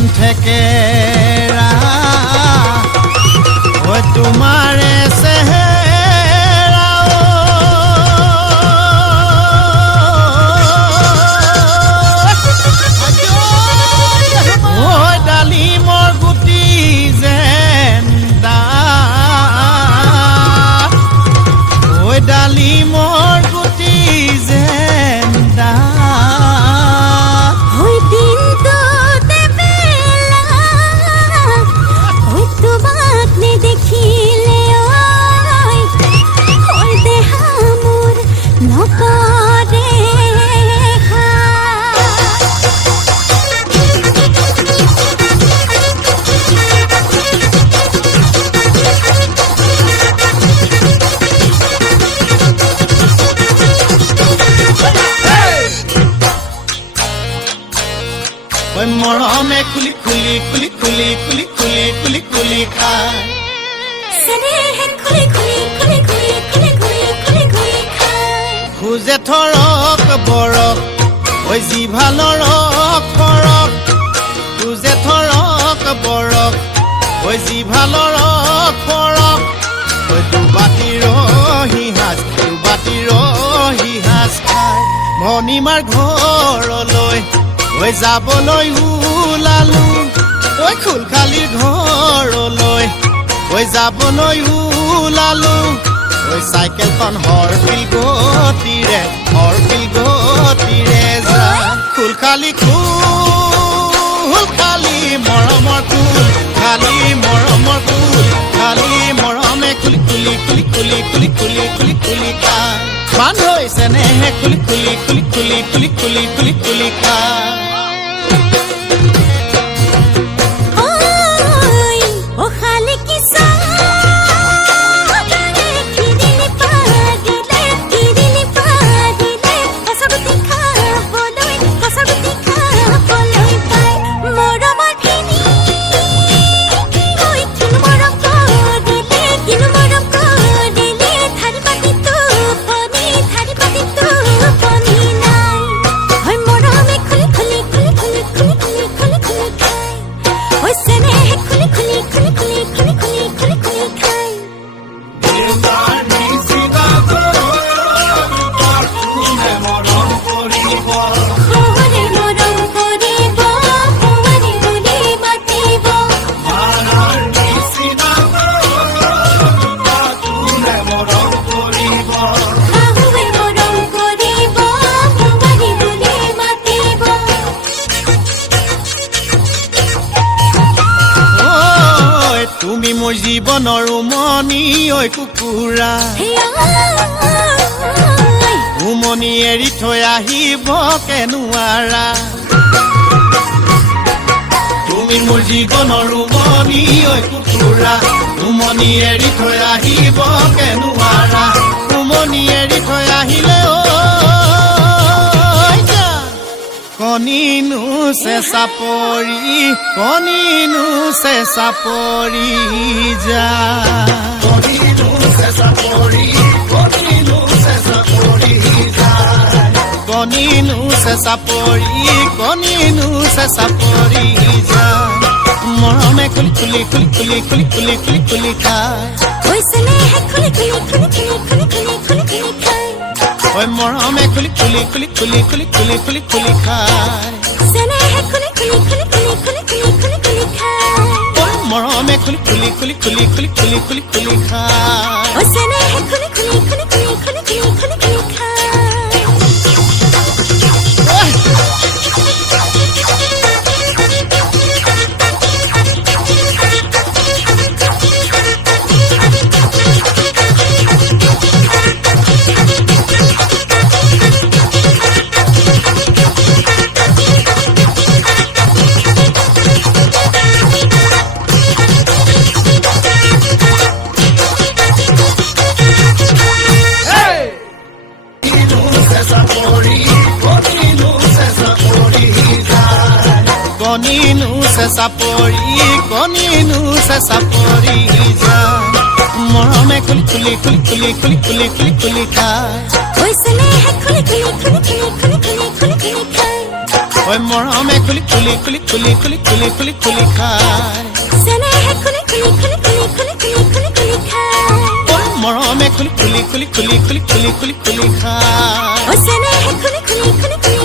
পান থেকেৰা ঐ তোমাৰে চেহেৰা ঐ ডালিমৰ গুটি যেন ডাঠ ঐ ডালিমৰ গুটি যেন ডাঠ ওই দিনটো দেবেলা ওই তোমাক নেদেখিলে ওই দেহা মোৰ নকৰে ঐ মৰমে খুলি খুলি খুলি খুলি খুলি খুলি খুলি খুলি খায় স্নেহে খুলি খুলি খুলি খুলি খুলি খুলি খুলি খুলি খায় খুজে থৰক বৰক ঐ জিভা লৰক ফৰক খুজে থৰক বৰক ঐ জিভা লৰক ফৰক ঐ দুবাটিৰ সিহাজ খায় ভনীমাৰ ঘৰলৈ ঐ যাবলৈ ওলালো ঐ খুলখালিৰ ঘৰলৈ ঐ যাবলৈ ওলালো ঐ চাইকেলখন হৰপিল গতিৰে যায় খুলখালি খুলখালি মৰমৰ কুল খালি মৰমৰ কুল খালি মৰমে খুলি খুলি খুলি খুলি খুলি খুলি খুলি খুলি খায় বান হৈছে নেহে খুলি খুলি খুলি খুলি খুলি খুলি খুলি খুলি খায় ও খালি কিসা কিদিনি পাগিলে কসবতি খাবলৈ পাই মৰমৰ খিনি ঐ কিনো মৰম কৰিলে থাৰি পাতি টোপনি নাই ঐ মৰমে খুলি খুলি খুলি খুলি খুলি খুলি খুলি খুলি খায় ঐ স্নেহে খুলি খুলি খুলি খুলি খুলি খুলি খুলি খুলি খায় ওরে মৰম কৰিব ওৰে বুলি মাতিব শাহুৱে মৰম কৰিব ওৰে বুলি মাতিব ঐ তুমি মোৰ জীৱনৰ উমনি ঐ কুকুৰা উমনি এৰি থৈ আহিব কেনুৱাৰা তুমি মোৰ জীৱনৰ উমনি ঐ কুকুৰা উমনি এৰি থৈ আহিব কেনুৱাৰা উমনি এৰি থৈ আহিলে ঐ কণিনো চেঁচা পৰি যা কণিনো চেঁচা পৰি যা মৰমে খুলি খুলি খুলি খুলি খুলি খুলি খুলি খুলি খায় ঐ স্নেহে খুলি খুলি খুলি খুলি খুলি খুলি খুলি খুলি খায় ঐ মৰমে খুলি খুলি খুলি খুলি খুলি খুলি খুলি খুলি খায় স্নেহে খুলি খুলি খুলি খুলি খুলি খুলি খুলি খুলি খায় ঐ মৰমে খুলি খুলি খুলি খুলি খুলি খুলি খুলি খুলি খায় ঐ স্নেহে খুলি খুলি খুলি খুলি খুলি খুলি খুলি খুলি খায় কণিনো চেঁচা পৰি যা মৰমে খুলি খুলি খুলি খুলি খুলি খুলি খুলি খুলি খায় ঐ স্নেহে খুলি খুলি খুলি খুলি খুলি খুলি খুলি খুলি খায় ঐ ঐ মৰমে খুলি খুলি খুলি খুলি খুলি খুলি খুলি খুলি খায় চেনেহে খুলি খুলি খুলি খুলি খুলি খুলি খুলি খুলি খায় ঐ মৰমে খুলি খুলি খুলি খুলি খুলি খুলি খুলি খুলি খায় চেনেহে খুলি খুলি খুলি খুলি